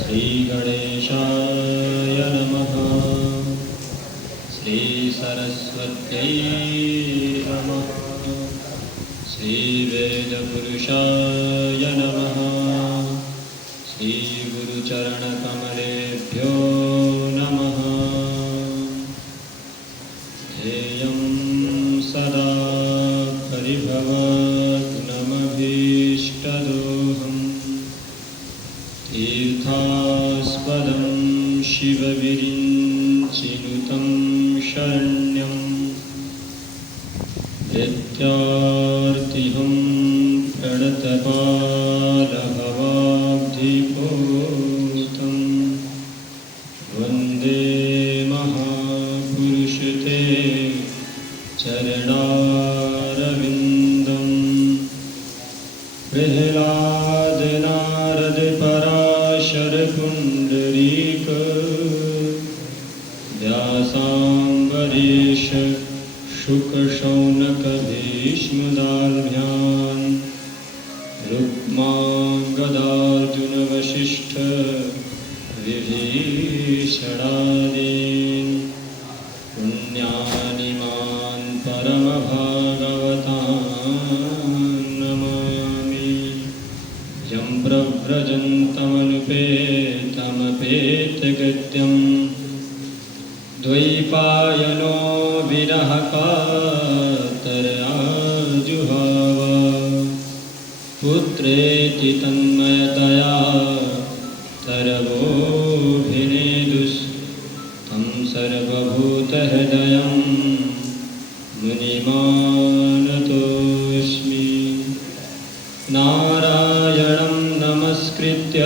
श्री गणेशाय नमः। श्री सरस्वत्यै नमः। श्री वेदपुरुषाय नमः। श्री गुरुचरणकमलेभ्यो नमः। ध्येयं सदा परिभवग्नमभीष्टदोहम् तीर्थास्पदं शिवविरिञ्चिनुतं शरण्यं प्रत्यार्तिहं प्रणतपालभवाब्धिपोतं वन्दे महापुरुषते चरणारविन्दं। प्रह्लाद नारद पराशर पुण्डरीक व्यासाम्बरीश शुक शौनक भीष्मदाल्भ्यान् रुक्माङ्गदार्जुन वसिष्ठ विभीषणादीन् पुण्यानिमान् परमभागवतान् नमामि। यं प्रव्रजन्तमनुपेतमपेतकृत्यं द्वैपायनो विरहकातराजुहाव पुत्रेति तन्मयतया तरवोऽभिनेदुस्तं सर्वभूतहृदयं मुनिमानतोऽस्मि। नारायणं नमस्कृत्य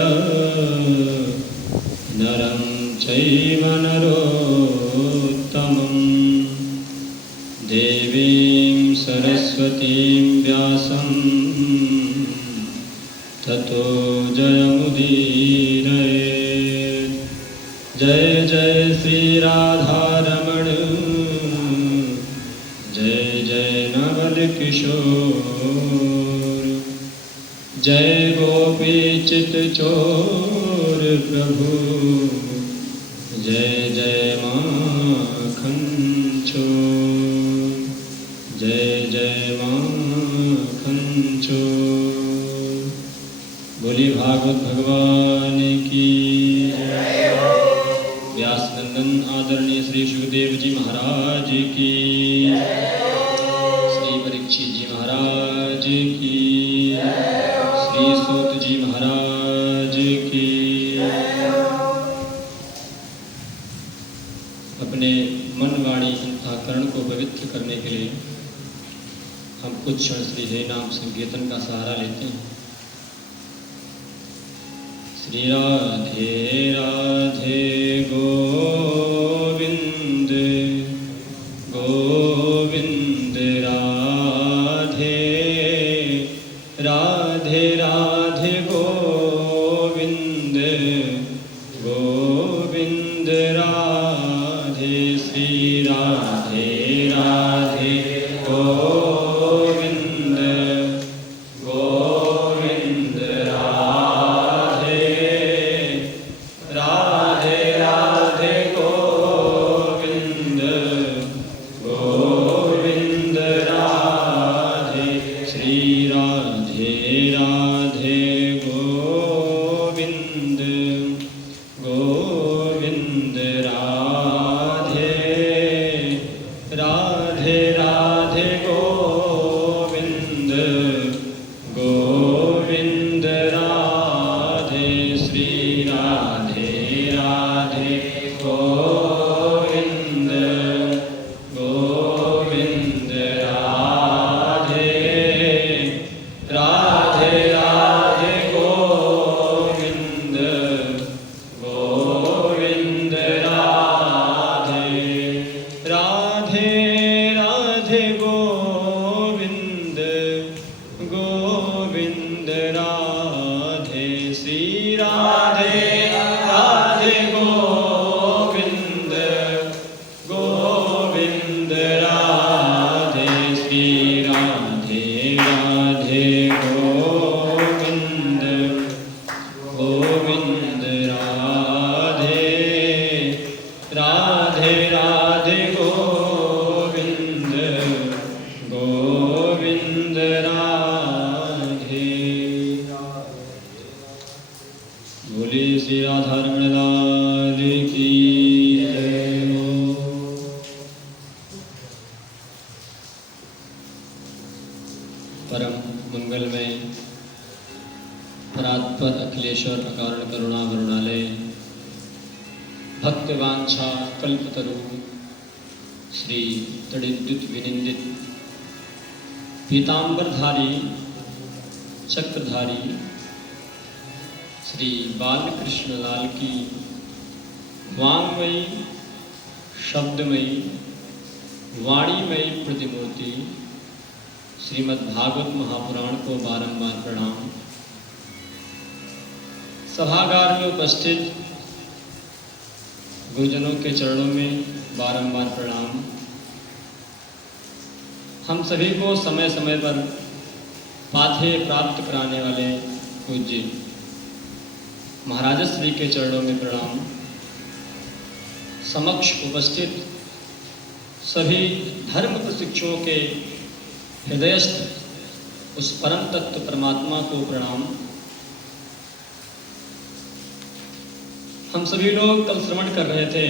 नरं चैव नरोत्तमं देवीं सरस्वतीं व्यासं ततो जयमुदीरयेत्। जय जय श्री राधारमण जय जय नवल किशोर जय गोपीचित चोर प्रभु जय जय माखन चोर जय जय माखन चोर। बोली भागवत भगवान की। व्यासनंदन आदरणीय श्री सुखदेव जी महाराज की। श्री परीक्षित जी महाराज की। श्री सूत जी महाराज की। अपने मन वाणी अंतःकरण को पवित्र करने के लिए हम कुछ क्षण श्री हरि नाम संकीर्तन का सहारा लेते हैं। श्री राधे राधे गोविंद गोविंद राधे राधे राधे गोविंद गोविंद राधे। श्री राधे राधे गोविंद गोविंद राधे राधे राधे गोविंद गोविंद राधे। श्री राधे राधे गोविंद श्री राधा रमण लाल की जय हो। परम मंगलमय परात्पर अखिलेश्वर अकारण करुणा वरुणालय भक्तवांछा कल्पतरु श्री तड़िद्युत विनिंदित पीतांबरधारी चक्रधारी श्री बालकृष्ण लाल की वांगमयी शब्दमयी वाणीमयी प्रतिमूर्ति श्रीमद्भागवत महापुराण को बारंबार प्रणाम। सभागार में उपस्थित गुरुजनों के चरणों में बारंबार प्रणाम। हम सभी को समय समय पर पाथेय प्राप्त कराने वाले पूज्य महाराजश्री के चरणों में प्रणाम। समक्ष उपस्थित सभी धर्म प्रशिक्षुओं के हृदयस्थ उस परम तत्व परमात्मा को प्रणाम। हम सभी लोग कल श्रवण कर रहे थे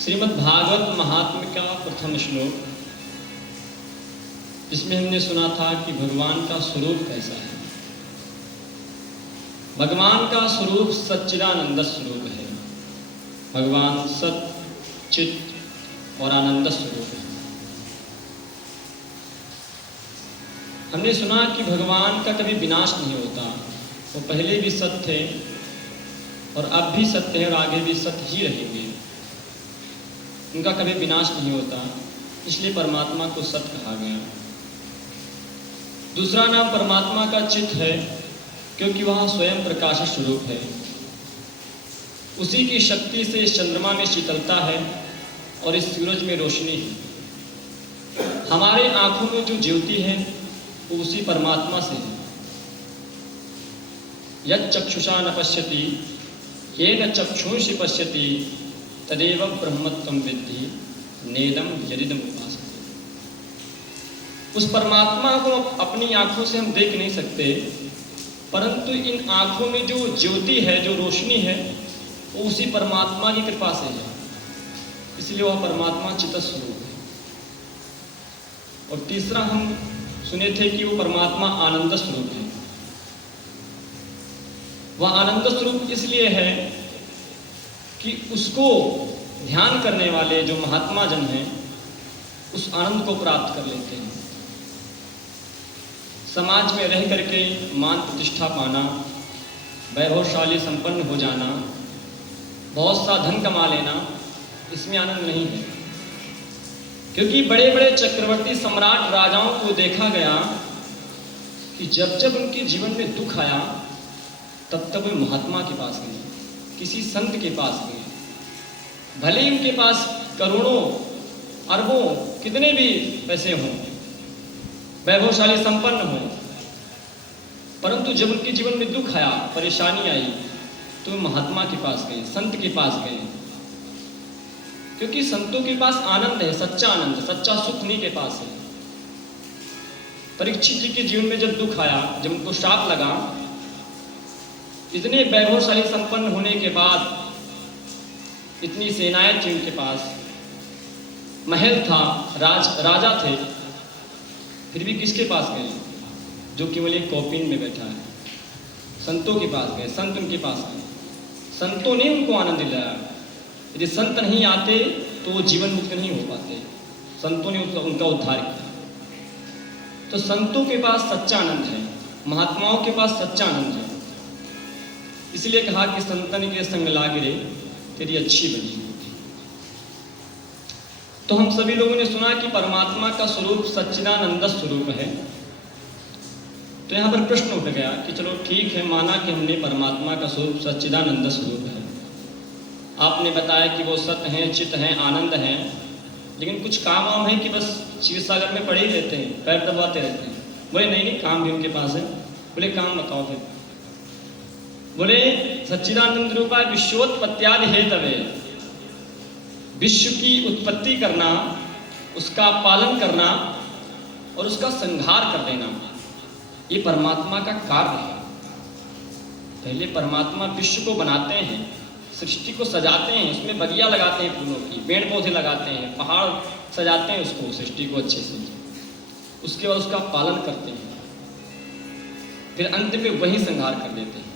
श्रीमद् भागवत महात्म्य का प्रथम श्लोक, जिसमें हमने सुना था कि भगवान का स्वरूप कैसा है। भगवान का स्वरूप सच्चिदानंद स्वरूप है। भगवान सत चित और आनंद स्वरूप है। हमने सुना कि भगवान का कभी विनाश नहीं होता। वो पहले भी सत्य थे और अब भी सत्य है और आगे भी सत्य ही रहेंगे। उनका कभी विनाश नहीं होता, इसलिए परमात्मा को सत्य कहा गया। दूसरा नाम परमात्मा का चित है, क्योंकि वह स्वयं प्रकाश स्वरूप है। उसी की शक्ति से इस चंद्रमा में शीतलता है और इस सूरज में रोशनी है। हमारे आंखों में जो ज्योति है वो उसी परमात्मा से है। यत् चक्षुषा न पश्यति येन चक्षुंषि पश्यति तदेव ब्रह्मत्वं विद्धि नेदं यदिदं उपासते। उस परमात्मा को अपनी आंखों से हम देख नहीं सकते, परंतु इन आंखों में जो ज्योति है, जो रोशनी है, वो उसी परमात्मा की कृपा से है। इसलिए वह परमात्मा चित्त स्वरूप है। और तीसरा हम सुने थे कि वो परमात्मा आनंद स्वरूप है। वह आनंद स्वरूप इसलिए है कि उसको ध्यान करने वाले जो महात्मा जन हैं उस आनंद को प्राप्त कर लेते हैं। समाज में रह करके मान प्रतिष्ठा पाना, वैभवशाली संपन्न हो जाना, बहुत सा धन कमा लेना, इसमें आनंद नहीं है। क्योंकि बड़े बड़े चक्रवर्ती सम्राट राजाओं को देखा गया कि जब जब उनके जीवन में दुख आया तब तब वे महात्मा के पास गए, किसी संत के पास गए। भले ही उनके पास करोड़ों अरबों कितने भी पैसे हों, वैभवशाली संपन्न हों, परंतु जब उनके जीवन में दुख आया, परेशानी आई, तो वे महात्मा के पास गए, संत के पास गए। क्योंकि संतों के पास आनंद है, सच्चा आनंद, सच्चा सुख उन्हीं के पास है। परीक्षित जी के जीवन में जब दुख आया, जब उनको शाप लगा, इतने वैभवशाली संपन्न होने के बाद, इतनी सेनाएं थी उनके पास, महल था, राजा थे, फिर भी किसके पास गए? जो केवल एक कौपीन में बैठा है, संतों के पास गए। संत उनके पास गए, संतों ने उनको आनंद दिलाया। यदि संत नहीं आते तो वो जीवन मुक्त नहीं हो पाते। संतों ने उनका उद्धार किया। तो संतों के पास सच्चा आनंद है, महात्माओं के पास सच्चा आनंद है। इसलिए कहा कि संतन के संग लागिरे तेरी अच्छी बनी। तो हम सभी लोगों ने सुना कि परमात्मा का स्वरूप सच्चिदानंद स्वरूप है। तो यहाँ पर प्रश्न उठ गया कि चलो ठीक है, माना कि हमने परमात्मा का स्वरूप सच्चिदानंद स्वरूप है। आपने बताया कि वो सत्य हैं, चित्त हैं, आनंद हैं, लेकिन कुछ काम वाम है कि बस क्षीर सागर में पड़े ही रहते हैं, पैर दबाते रहते हैं। बोले नहीं, काम भी उनके पास है। बोले काम बताओ फिर। बोले सच्चिदानंद रूपा विश्वोत्पत्त्यादि हेतवे, विश्व की उत्पत्ति करना, उसका पालन करना और उसका संहार कर देना, ये परमात्मा का कार्य है। पहले परमात्मा विश्व को बनाते हैं, सृष्टि को सजाते हैं, उसमें बगिया लगाते हैं फूलों की, पेड़ पौधे लगाते हैं, पहाड़ सजाते हैं उसको, सृष्टि को अच्छे से। उसके बाद उसका पालन करते हैं, फिर अंत में वही संहार कर देते हैं।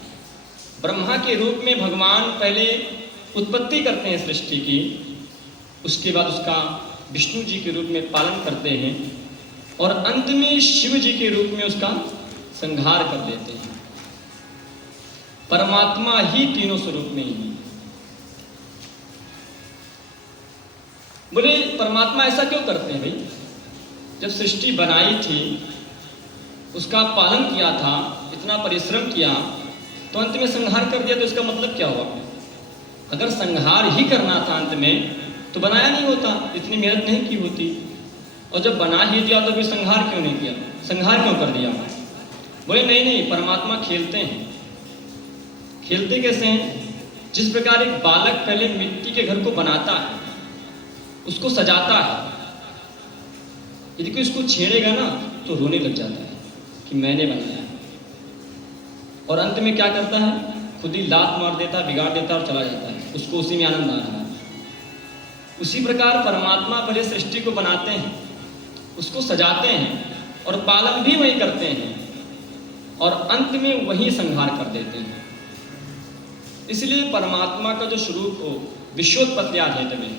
ब्रह्मा के रूप में भगवान पहले उत्पत्ति करते हैं सृष्टि की, उसके बाद उसका विष्णु जी के रूप में पालन करते हैं और अंत में शिव जी के रूप में उसका संहार कर देते हैं। परमात्मा ही तीनों स्वरूप में ही। बोले परमात्मा ऐसा क्यों करते हैं भाई? जब सृष्टि बनाई थी, उसका पालन किया था, इतना परिश्रम किया, तो अंत में संहार कर दिया, तो इसका मतलब क्या हुआ? अगर संहार ही करना था अंत में तो बनाया नहीं होता, इतनी मेहनत नहीं की होती। और जब बना ही दिया तो फिर संहार क्यों नहीं किया? संहार क्यों कर दिया? बोले नहीं नहीं, परमात्मा खेलते हैं। खेलते कैसे हैं? जिस प्रकार एक बालक पहले मिट्टी के घर को बनाता है, उसको सजाता है, यदि कोई उसको छेड़ेगा ना तो रोने लग जाता है कि मैंने बनाया, और अंत में क्या करता है? खुद ही लात मार देता है, बिगाड़ देता है और चला जाता है, उसको उसी में आनंद आ रहा है। उसी प्रकार परमात्मा पहले सृष्टि को बनाते हैं, उसको सजाते हैं और पालन भी वही करते हैं और अंत में वही संहार कर देते हैं। इसलिए परमात्मा का जो स्वरूप हो विश्वोत्पत्ति आदि में,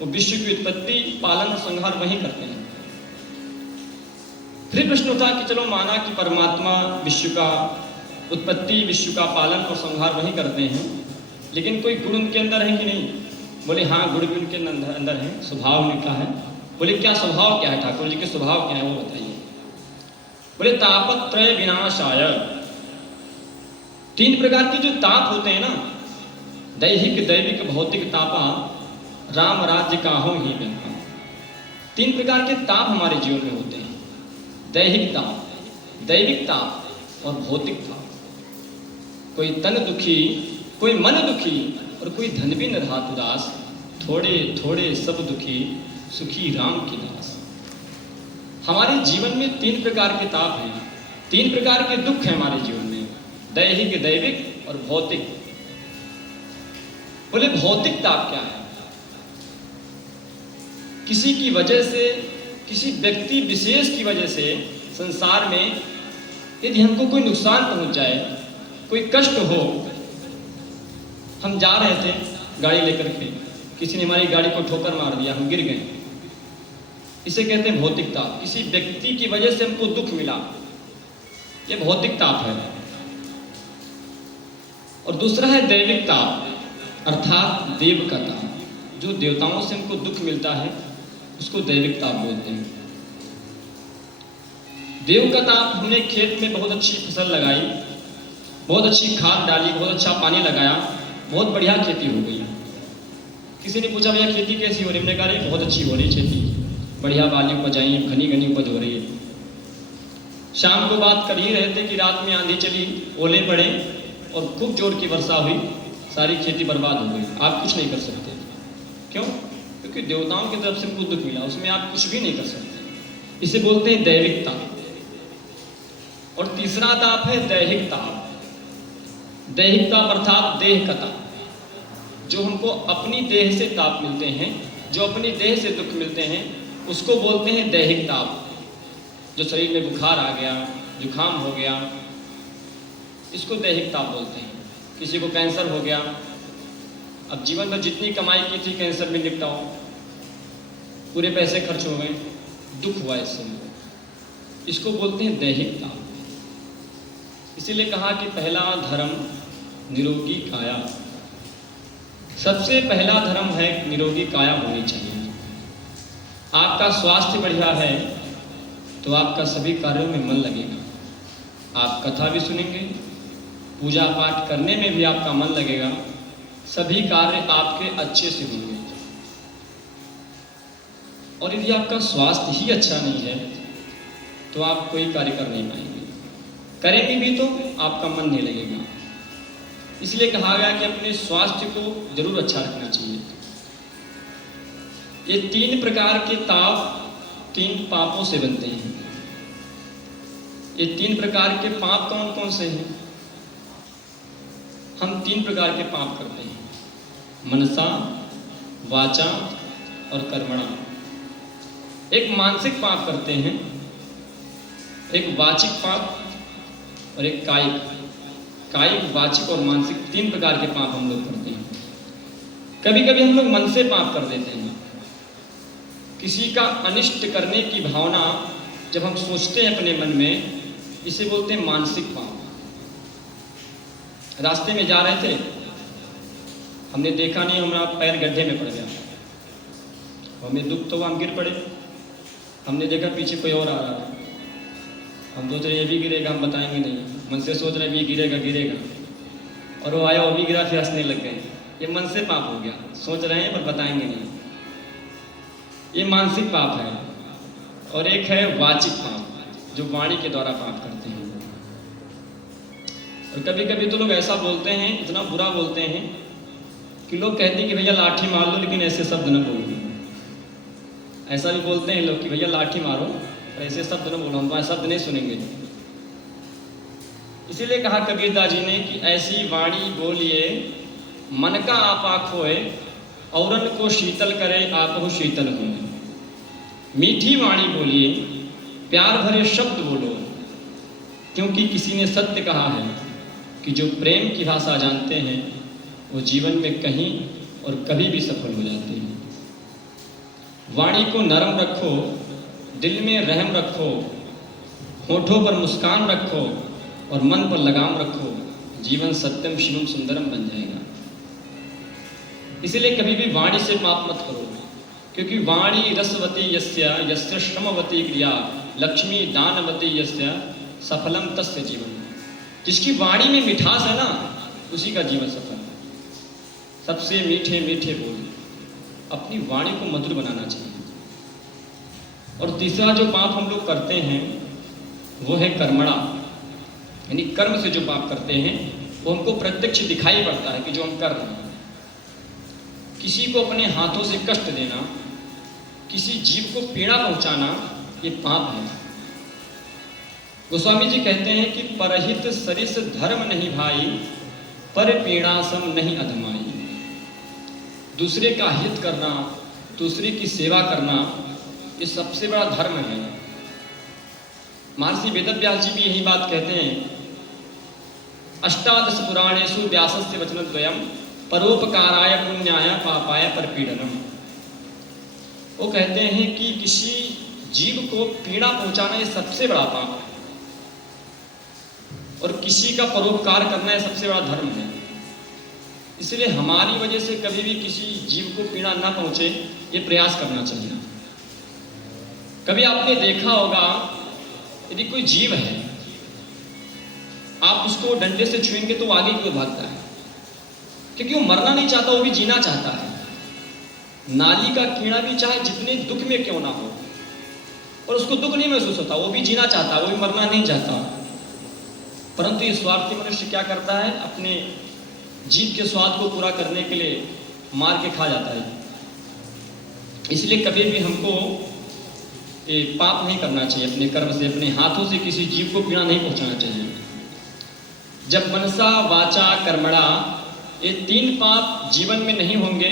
वो विश्व की उत्पत्ति, पालन और संहार वही करते हैं। फिर प्रश्न उठा कि चलो माना कि परमात्मा विश्व का उत्पत्ति, विश्व का पालन और संहार वही करते हैं, लेकिन कोई गुण उनके अंदर है कि नहीं? बोले हाँ, गुण भी उनके अंदर है, स्वभाव उनका है। बोले क्या स्वभाव क्या है? ठाकुर जी के स्वभाव क्या है वो बताइए। बोले तापत्रय विनाशाय, 3 प्रकार के जो ताप होते हैं ना, दैहिक, दैविक, भौतिक तापा राम राज्य काहो ही में। 3 प्रकार के ताप हमारे जीवन में होते हैं, दैहिक ताप, दैविक ताप और भौतिक ताप। कोई तन दुखी, कोई मन दुखी और कोई धन भी न रहा उदास, थोड़े थोड़े सब दुखी, सुखी राम की दास। हमारे जीवन में 3 प्रकार के ताप हैं, 3 प्रकार के दुख हैं हमारे जीवन में, दैहिक, दैविक और भौतिक। बोले भौतिक ताप क्या है? किसी की वजह से, किसी व्यक्ति विशेष की वजह से संसार में यदि हमको कोई नुकसान पहुंच जाए, कोई कष्ट हो, हम जा रहे थे गाड़ी लेकर के, किसी ने हमारी गाड़ी को ठोकर मार दिया, हम गिर गए, इसे कहते हैं भौतिक ताप। किसी व्यक्ति की वजह से हमको दुख मिला, ये भौतिक ताप है। और दूसरा है दैविक ताप, अर्थात देव का ताप, जो देवताओं से हमको दुख मिलता है उसको दैविक ताप बोलते हैं। देव का ताप, हमने खेत में बहुत अच्छी फसल लगाई, बहुत अच्छी खाद डाली, बहुत अच्छा पानी लगाया, बहुत बढ़िया खेती हो गई। किसी ने पूछा भैया खेती कैसी हो रही? हमने कहा बहुत अच्छी हो रही खेती, बढ़िया बाली उपज आई, घनी घनी उपज हो रही है। शाम को बात कर ही रहे थे कि रात में आंधी चली, ओले पड़े और खूब जोर की वर्षा हुई, सारी खेती बर्बाद हो गई। आप कुछ नहीं कर सकते। क्यों? क्योंकि देवताओं की तरफ से कुछ दुख मिला, उसमें आप कुछ भी नहीं कर सकते। इसे बोलते हैं दैविक ताप। और तीसरा ताप है दैहिक ताप। दैहिक ताप अर्थात देह का ताप, जो हमको अपनी देह से ताप मिलते हैं, जो अपनी देह से दुख मिलते हैं, उसको बोलते हैं दैहिक ताप। जो शरीर में बुखार आ गया, जुखाम हो गया, इसको दैहिक ताप बोलते हैं। किसी को कैंसर हो गया, अब जीवन में जितनी कमाई की थी कैंसर में निपटाओ, पूरे पैसे खर्च हो गए, दुख हुआ इससे, इसको बोलते हैं दैहिक ताप। इसीलिए कहा कि पहला धर्म निरोगी काया। सबसे पहला धर्म है निरोगी काया होनी चाहिए। आपका स्वास्थ्य बढ़िया है तो आपका सभी कार्यों में मन लगेगा, आप कथा भी सुनेंगे, पूजा पाठ करने में भी आपका मन लगेगा, सभी कार्य आपके अच्छे से होंगे। और यदि आपका स्वास्थ्य ही अच्छा नहीं है तो आप कोई कार्य कर नहीं पाएंगे, करेंगे भी तो आपका मन नहीं लगेगा। इसलिए कहा गया कि अपने स्वास्थ्य को जरूर अच्छा रखना चाहिए। ये 3 प्रकार के ताप 3 पापों से बनते हैं। ये 3 प्रकार के पाप कौन कौन से हैं? हम 3 प्रकार के पाप करते हैं, मनसा, वाचा और कर्मणा। एक मानसिक पाप करते हैं, एक वाचिक पाप और एक कायिक। कायिक, वाचिक और मानसिक 3 प्रकार के पाप हम लोग करते हैं। कभी कभी हम लोग मन से पाप कर देते हैं। किसी का अनिष्ट करने की भावना जब हम सोचते हैं अपने मन में, इसे बोलते हैं मानसिक पाप। रास्ते में जा रहे थे, हमने देखा नहीं, हमारा पैर गड्ढे में पड़ गया, हमें दुख तो हम गिर पड़े। हमने देखा पीछे कोई और आ रहा है, हम सोच रहे ये भी गिरेगा, हम बताएंगे नहीं, मन से सोच रहे भी गिरेगा गिरेगा, और वो आया, वो भी गिरा, फिर हंसने लग गए। ये मन से पाप हो गया, सोच रहे हैं पर बताएंगे नहीं, ये मानसिक पाप है। और एक है वाचिक पाप, जो वाणी के द्वारा पाप करते हैं। और कभी कभी तो लोग ऐसा बोलते हैं, इतना बुरा बोलते हैं कि लोग कहते हैं कि भैया लाठी मार लो, लेकिन ऐसे शब्द न बोलो। ऐसा भी बोलते हैं लोग कि भैया लाठी मारो, ऐसे शब्द न बोलो, हम तो शब्द नहीं सुनेंगे। इसीलिए कहा कबीरदास जी ने कि ऐसी वाणी बोलिए मन का आपा खोए, औरन को शीतल करे आप हो शीतल हो। मीठी वाणी बोलिए, प्यार भरे शब्द बोलो, क्योंकि किसी ने सत्य कहा है कि जो प्रेम की भाषा जानते हैं वो जीवन में कहीं और कभी भी सफल हो जाते हैं। वाणी को नरम रखो, दिल में रहम रखो, होठों पर मुस्कान रखो और मन पर लगाम रखो, जीवन सत्यम शिवम सुंदरम बन जाएगा। इसलिए कभी भी वाणी से पाप मत करो, क्योंकि वाणी रसवती यस्य यस्य श्रमवती क्रिया, लक्ष्मी दानवती यस्य सफलम तस्य जीवन। जिसकी वाणी में मिठास है ना, उसी का जीवन सफल है। सबसे मीठे मीठे बोल, अपनी वाणी को मधुर बनाना चाहिए। और तीसरा जो पाप हम लोग करते हैं वो है कर्मणा, यानी कर्म से जो पाप करते हैं वो हमको प्रत्यक्ष दिखाई पड़ता है कि जो हम कर रहे हैं। किसी को अपने हाथों से कष्ट देना, किसी जीव को पीड़ा पहुंचाना, ये पाप है। गोस्वामी जी कहते हैं कि परहित सरिस धर्म नहीं भाई, पर पीड़ा सम नहीं अधमाई। दूसरे का हित करना, दूसरे की सेवा करना, ये सबसे बड़ा धर्म है। महर्षि वेदव्यास जी भी यही बात कहते हैं, अष्टादश पुराणेषु व्यासस्य वचनद्वयम् परोपकाराय पुण्याय पापाय परपीडनम। वो कहते हैं कि किसी जीव को पीड़ा पहुंचाना ये सबसे बड़ा पाप है, और किसी का परोपकार करना ये सबसे बड़ा धर्म है। इसलिए हमारी वजह से कभी भी किसी जीव को पीड़ा ना पहुंचे, ये प्रयास करना चाहिए। कभी आपने देखा होगा, यदि कोई जीव है, आप उसको डंडे से छुएंगे तो वो आगे क्यों भागता है? क्योंकि वो मरना नहीं चाहता, वो भी जीना चाहता है। नाली का कीड़ा भी चाहे जितने दुख में क्यों ना हो, और उसको दुख नहीं महसूस होता, वो भी जीना चाहता है, वो भी मरना नहीं चाहता। परंतु ये स्वार्थी मनुष्य क्या करता है, अपने जीव के स्वाद को पूरा करने के लिए मार के खा जाता है। इसलिए कभी भी हमको ये पाप नहीं करना चाहिए, अपने कर्म से, अपने हाथों से किसी जीव को पीड़ा नहीं पहुंचाना चाहिए। जब मनसा वाचा कर्मणा ये 3 पाप जीवन में नहीं होंगे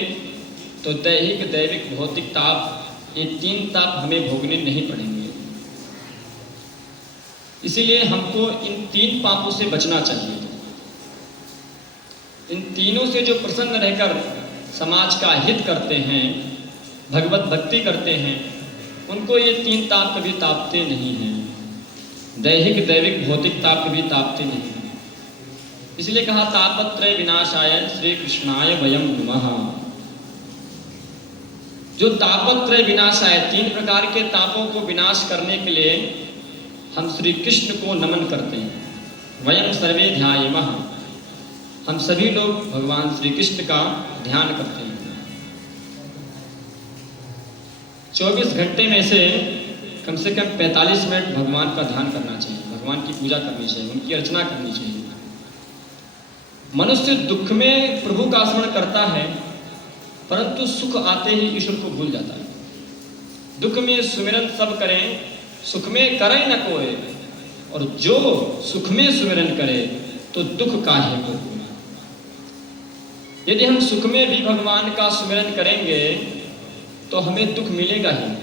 तो दैहिक दैविक भौतिक ताप, ये 3 ताप हमें भोगने नहीं पड़ेंगे। इसीलिए हमको इन 3 पापों से बचना चाहिए। इन तीनों से जो प्रसन्न रहकर समाज का हित करते हैं, भगवत भक्ति करते हैं, उनको ये 3 ताप कभी तापते नहीं हैं। दैहिक दैविक भौतिक ताप कभी तापते नहीं हैं। इसलिए कहा तापत्रय विनाशाय श्री कृष्णाय वयम नमः। जो तापत्रय विनाशाय 3 प्रकार के तापों को विनाश करने के लिए हम श्री कृष्ण को नमन करते हैं। वयम सर्वे ध्यायेमः, हम सभी लोग भगवान श्री कृष्ण का ध्यान करते हैं। 24 घंटे में से कम 45 मिनट भगवान का ध्यान करना चाहिए, भगवान की पूजा करनी चाहिए, उनकी अर्चना करनी चाहिए। मनुष्य दुख में प्रभु का स्मरण करता है, परंतु सुख आते ही ईश्वर को भूल जाता है। दुख में सुमिरन सब करें, सुख में करें न कोई, और जो सुख में सुमिरन करे तो दुख काहे को। यदि हम सुख में भी भगवान का सुमिरन करेंगे तो हमें दुख मिलेगा ही,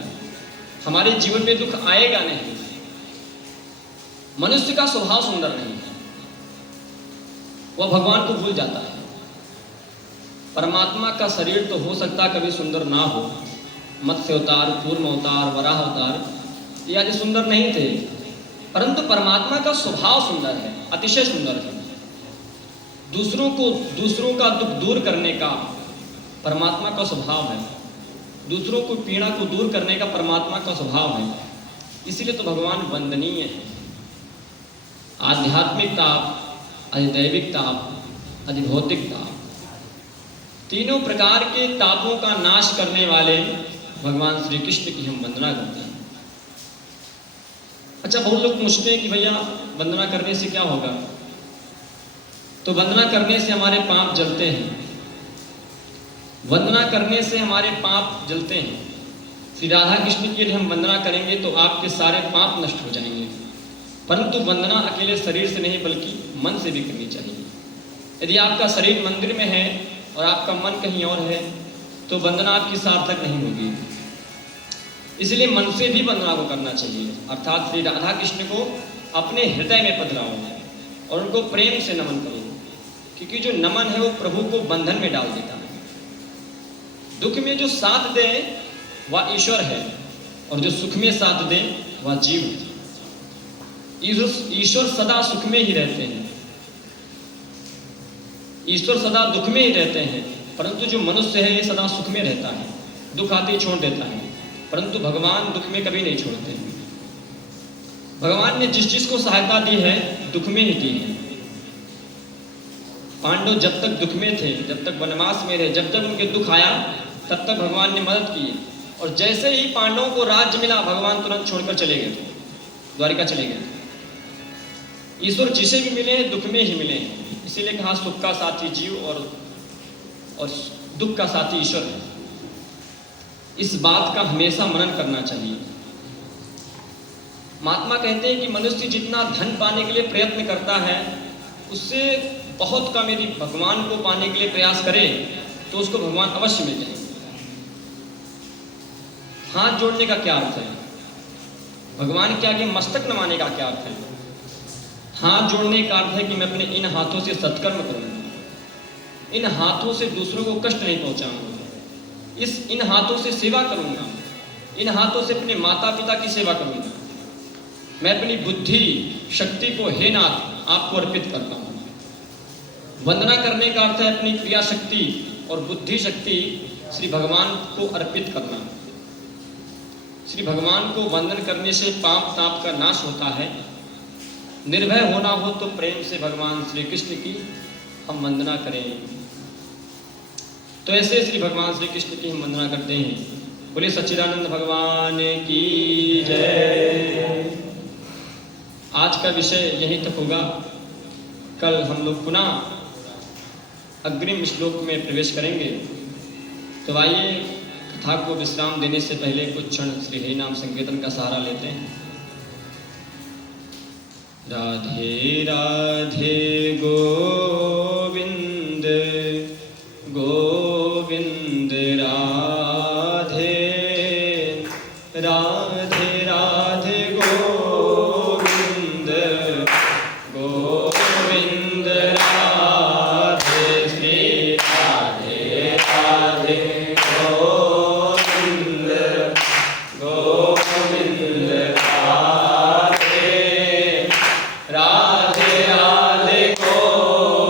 हमारे जीवन में दुख आएगा नहीं। मनुष्य का स्वभाव सुंदर नहीं है, वह भगवान को भूल जाता है। परमात्मा का शरीर तो हो सकता कभी सुंदर ना हो, मत्स्य अवतार, कूर्म अवतार, वराह अवतार ये आदि सुंदर नहीं थे, परंतु परमात्मा का स्वभाव सुंदर है, अतिशय सुंदर है। दूसरों का दुख दूर करने का परमात्मा का स्वभाव है, दूसरों को पीड़ा को दूर करने का परमात्मा का स्वभाव है। इसीलिए तो भगवान वंदनीय है। आध्यात्मिक ताप, अधिदैविक ताप, अधिभौतिक ताप, तीनों प्रकार के तापों का नाश करने वाले भगवान श्री कृष्ण की हम वंदना करते हैं। अच्छा, बहुत लोग पूछते हैं कि भैया वंदना करने से क्या होगा? तो वंदना करने से हमारे पाप जलते हैं, वंदना करने से हमारे पाप जलते हैं। श्री राधा कृष्ण की यदि हम वंदना करेंगे तो आपके सारे पाप नष्ट हो जाएंगे। परंतु वंदना अकेले शरीर से नहीं बल्कि मन से भी करनी चाहिए। यदि आपका शरीर मंदिर में है और आपका मन कहीं और है तो वंदना आपकी सार्थक नहीं होगी। इसलिए मन से भी वंदना को करना चाहिए, अर्थात श्री राधा कृष्ण को अपने हृदय में पधराओ और उनको प्रेम से नमन करो, क्योंकि जो नमन है वो प्रभु को बंधन में डाल देता है। दुख में जो साथ दे वह ईश्वर है और जो सुख में साथ दे वह जीव है। ईश्वर सदा सुख में ही रहते हैं, ईश्वर सदा दुख में ही रहते हैं, परंतु जो मनुष्य है ये सदा सुख में रहता है, दुख आते ही छोड़ देता है। परंतु भगवान दुख में कभी नहीं छोड़ते हैं। भगवान ने जिस चीज को सहायता दी है दुख में ही दी है। पांडव जब तक दुख में थे, जब तक वनवास में रहे, जब तक उनके दुख आया तब तक भगवान ने मदद की, और जैसे ही पांडवों को राज्य मिला भगवान तुरंत छोड़कर चले गए, द्वारिका चले गए। ईश्वर जिसे भी मिले दुख में ही मिले, इसीलिए कहा सुख का साथी जीव और दुख का साथी ईश्वर है। इस बात का हमेशा मनन करना चाहिए। महात्मा कहते हैं कि मनुष्य जितना धन पाने के लिए प्रयत्न करता है उससे बहुत कम यदि भगवान को पाने के लिए प्रयास करे तो उसको भगवान अवश्य मिल जाएंगे। हाथ जोड़ने का क्या अर्थ है? भगवान के आगे मस्तक नमाने का क्या अर्थ है? हाथ जोड़ने का अर्थ है कि मैं अपने इन हाथों से सत्कर्म करूंगा, इन हाथों से दूसरों को कष्ट नहीं पहुंचाऊंगा, इन हाथों से सेवा करूंगा, इन हाथों से अपने माता पिता की सेवा करूंगा। मैं अपनी बुद्धि शक्ति को हे नाथ आपको अर्पित करता हूं। वंदना करने का अर्थ है अपनी क्रिया शक्ति और बुद्धि शक्ति श्री भगवान को अर्पित करना। श्री भगवान को वंदन करने से पाप ताप का नाश होता है। निर्भय होना हो तो प्रेम से भगवान श्री कृष्ण की हम वंदना करें। तो ऐसे श्री भगवान श्री कृष्ण की हम वंदना करते हैं। बोले सच्चिदानंद भगवान की जय। आज का विषय यहीं तक होगा। कल हम लोग पुनः अग्रिम श्लोक में प्रवेश करेंगे। तो आइए कथा को विश्राम देने से पहले कुछ क्षण श्री हरि नाम संकीर्तन का सहारा लेते हैं। राधे राधे गोविंद गोविंद राधे राधे राधे गोविंद गोविंद राधे श्री राधे राधे गोविंद गोविंद राधे राधे राधे गोविंद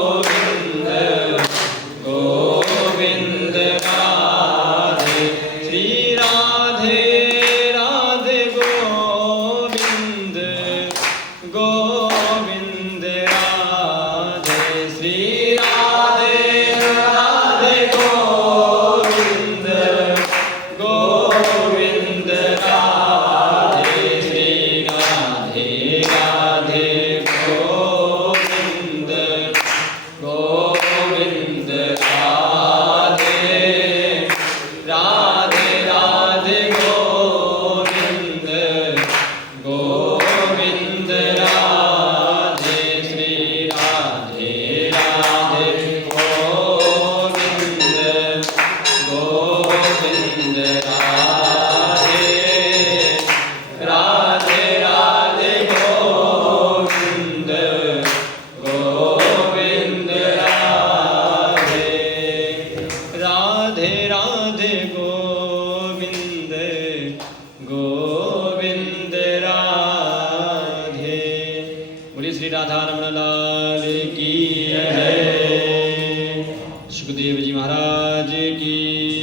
बोलिए श्री राधा रमण लाल की जय। सुखदेव जी महाराज की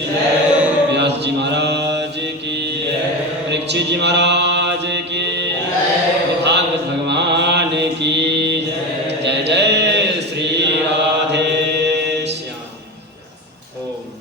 जय। व्यास जी महाराज की जय। परीक्षित जी महाराज की जय। भागवत भगवान की जय। जय जय